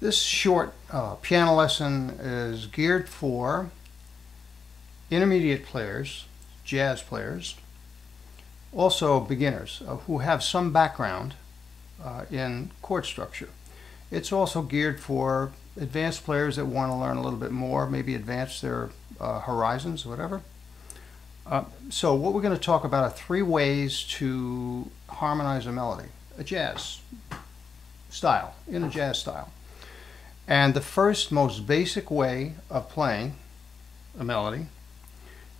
This short piano lesson is geared for intermediate players, jazz players, also beginners who have some background in chord structure. It's also geared for advanced players that want to learn a little bit more, maybe advance their horizons, whatever. So what we're going to talk about are 3 ways to harmonize a melody, a jazz style, in a jazz style. And the first, most basic way of playing a melody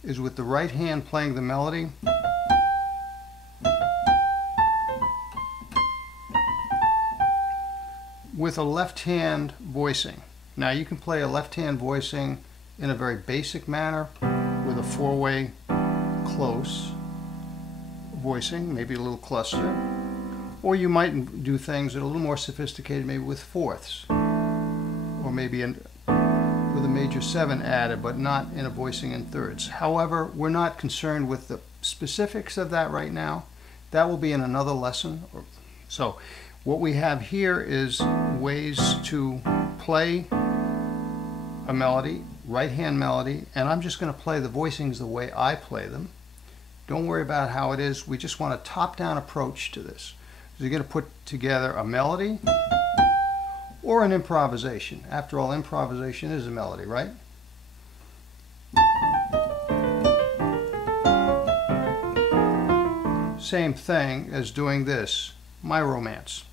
is with the right hand playing the melody with a left hand voicing. Now you can play a left hand voicing in a very basic manner with a 4-way close voicing, maybe a little cluster, or you might do things that are a little more sophisticated, maybe with fourths, or maybe with a major 7 added, but not in a voicing in thirds. However, we're not concerned with the specifics of that right now. That will be in another lesson. So what we have here is ways to play a melody, right hand melody, and I'm just going to play the voicings the way I play them. Don't worry about how it is. We just want a top-down approach to this. So you're going to put together a melody or an improvisation. After all, improvisation is a melody, right? Same thing as doing this, My Romance.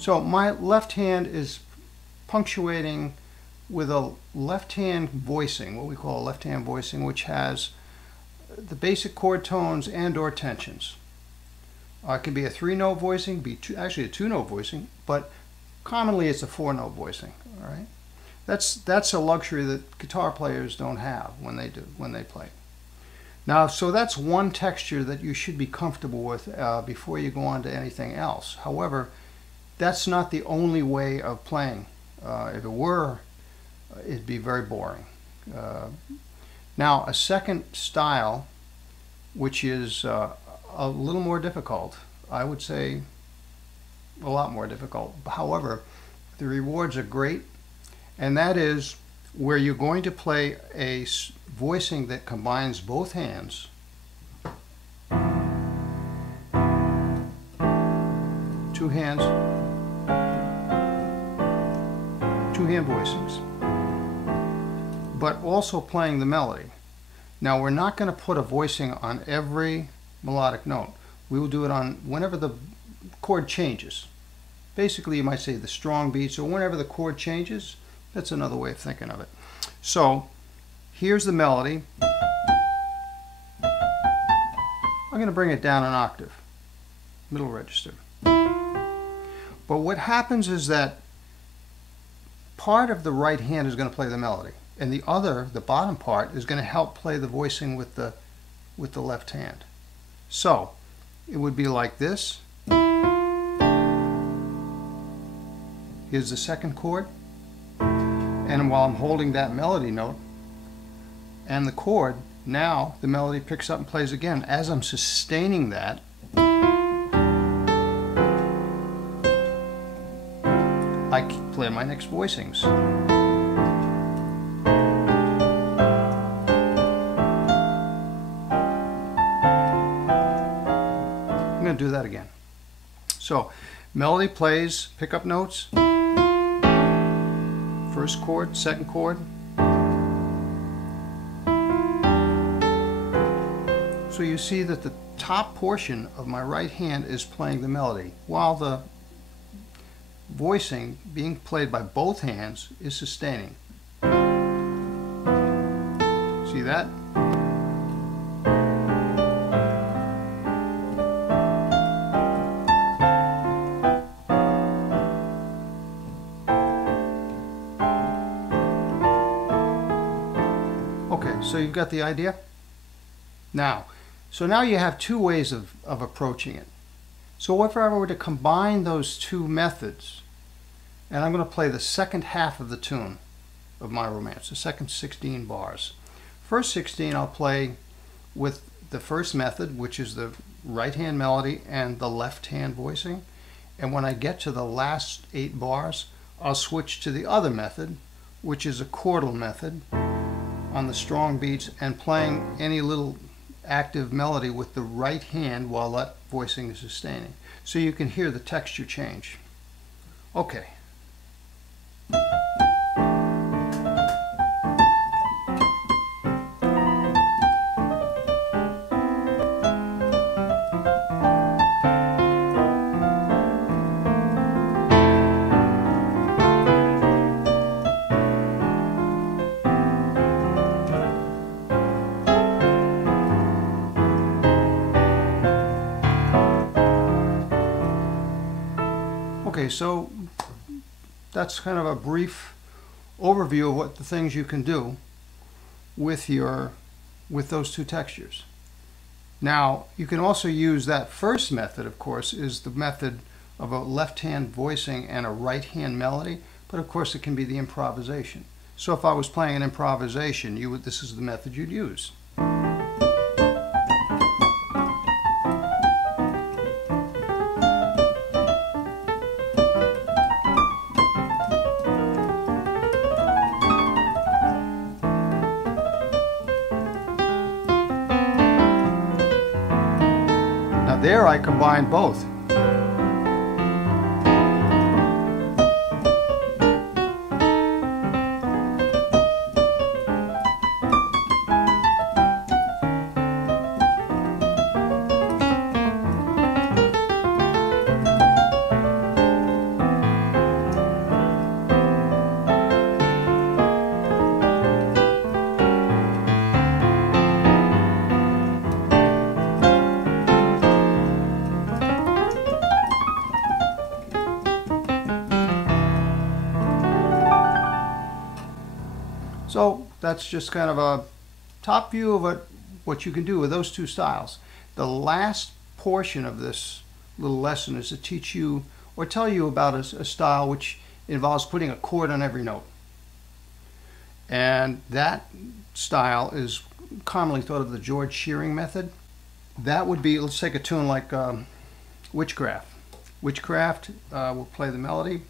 So my left hand is punctuating with a left hand voicing, what we call a left hand voicing, which has the basic chord tones and or tensions. It can be a 3-note voicing, actually a 2-note voicing, but commonly it's a 4-note voicing. All right, that's a luxury that guitar players don't have when they play. Now, so that's one texture that you should be comfortable with before you go on to anything else. However, that's not the only way of playing. If it were, it'd be very boring. Now, a second style, which is a little more difficult, I would say a lot more difficult. However, the rewards are great, and that is where you're going to play a voicing that combines both hands. 2 hands. 2-hand voicings, but also playing the melody. Now we're not going to put a voicing on every melodic note. We will do it on whenever the chord changes. Basically, you might say the strong beats, or whenever the chord changes. That's another way of thinking of it. So here's the melody. I'm going to bring it down an octave, middle register. But what happens is that part of the right hand is going to play the melody, and the other, the bottom part, is going to help play the voicing with the left hand. So it would be like this. Here's the second chord, and while I'm holding that melody note and the chord, now the melody picks up and plays again. As I'm sustaining that, I play my next voicings. I'm going to do that again. So, melody plays pickup notes, first chord, second chord. So you see that the top portion of my right hand is playing the melody, while the voicing being played by both hands is sustaining. See that? Okay, so you've got the idea? Now, so now you have 2 ways of approaching it. So if I were to combine those two methods, and I'm going to play the second half of the tune of my romance, the second 16 bars. First 16 I'll play with the first method, which is the right hand melody and the left hand voicing. And when I get to the last 8 bars, I'll switch to the other method, which is a chordal method on the strong beats, and playing any little active melody with the right hand while that voicing is sustaining. So you can hear the texture change. Okay. Okay, so that's kind of a brief overview of what the things you can do with those two textures. Now, you can also use that first method, of course, is the method of a left hand voicing and a right hand melody, but of course it can be the improvisation. So if I was playing an improvisation, this is the method you'd use. There I combine both. So that's just kind of a top view of what you can do with those two styles. The last portion of this little lesson is to teach you or tell you about a style which involves putting a chord on every note. And that style is commonly thought of the George Shearing method. That would be, let's take a tune like Witchcraft. Witchcraft will play the melody.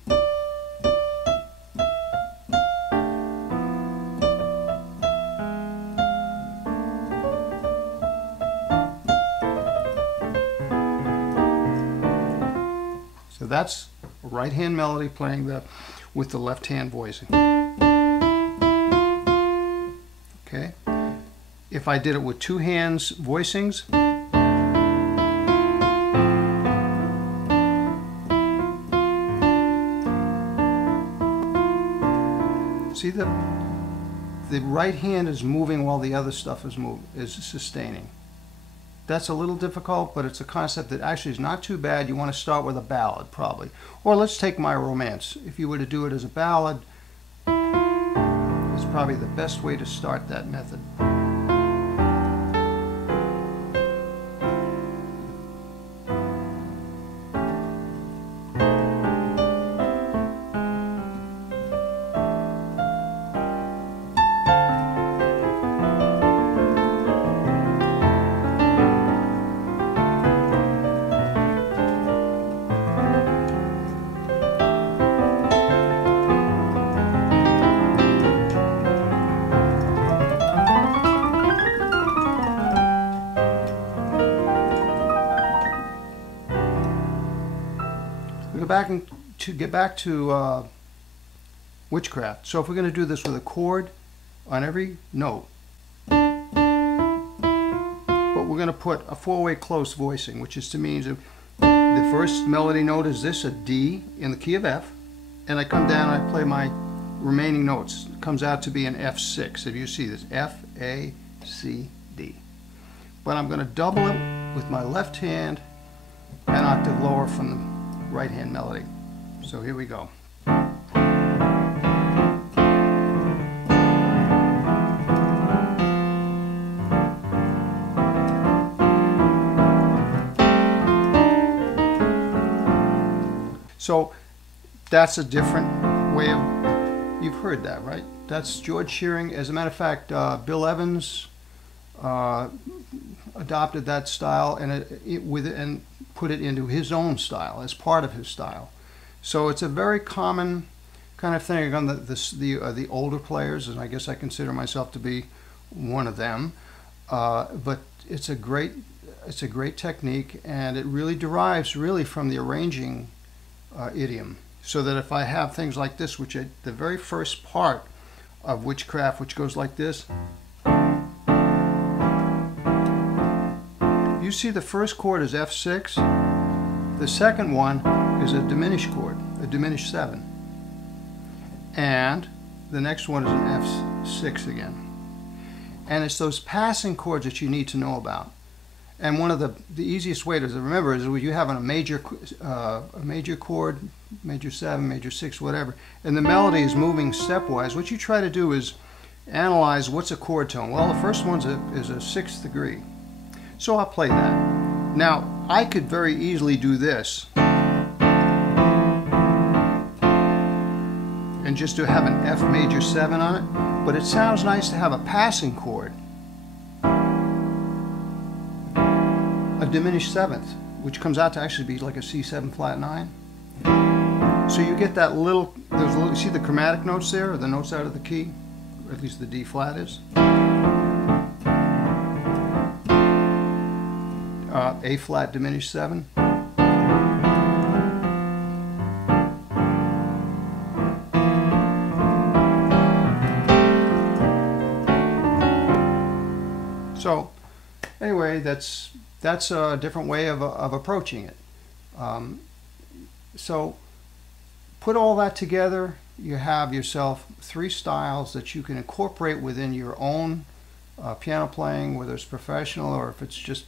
So that's a right hand melody playing with the left hand voicing. Okay. If I did it with two hands voicings, see the right hand is moving while the other stuff is sustaining. That's a little difficult, but it's a concept that actually is not too bad. You want to start with a ballad, probably. Or let's take My Romance. If you were to do it as a ballad, it's probably the best way to start that method. Get back to Witchcraft. So if we're going to do this with a chord on every note, but we're going to put a four-way close voicing, which is to mean the first melody note is this, a D in the key of F, and I come down and I play my remaining notes. It comes out to be an F6. If you see this, F, A, C, D. But I'm going to double it with my left hand an octave lower from the right hand melody. So here we go. So that's a different way of, you've heard that, right? That's George Shearing. As a matter of fact, Bill Evans adopted that style and put it into his own style as part of his style. So it's a very common kind of thing on the older players, and I guess I consider myself to be one of them. But it's a great technique, and it really derives from the arranging idiom. So that if I have things like this, which the very first part of Witchcraft, which goes like this, you see the first chord is F6. The second one is a diminished chord, a diminished 7. And the next one is an F6 again. And it's those passing chords that you need to know about. And one of the easiest way to remember is when you have a major chord, major 7, major 6, whatever, and the melody is moving stepwise, what you try to do is analyze what's a chord tone. Well, the first one is a 6th degree. So I'll play that. Now, I could very easily do this and just to have an F major 7 on it, but it sounds nice to have a passing chord, a diminished 7th, which comes out to actually be like a C7 flat 9. So you get that little, you see the chromatic notes there, or the notes out of the key, or at least the D flat is. A flat diminished 7. So anyway, that's a different way of approaching it. So put all that together, you have yourself 3 styles that you can incorporate within your own piano playing, whether it's professional or if it's just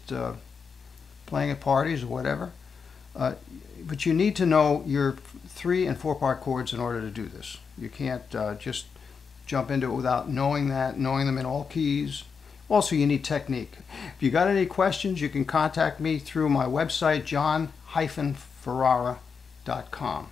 playing at parties or whatever. But you need to know your 3- and 4-part chords in order to do this. You can't just jump into it without knowing them in all keys. Also, you need technique. If you got any questions, you can contact me through my website, john-ferrara.com.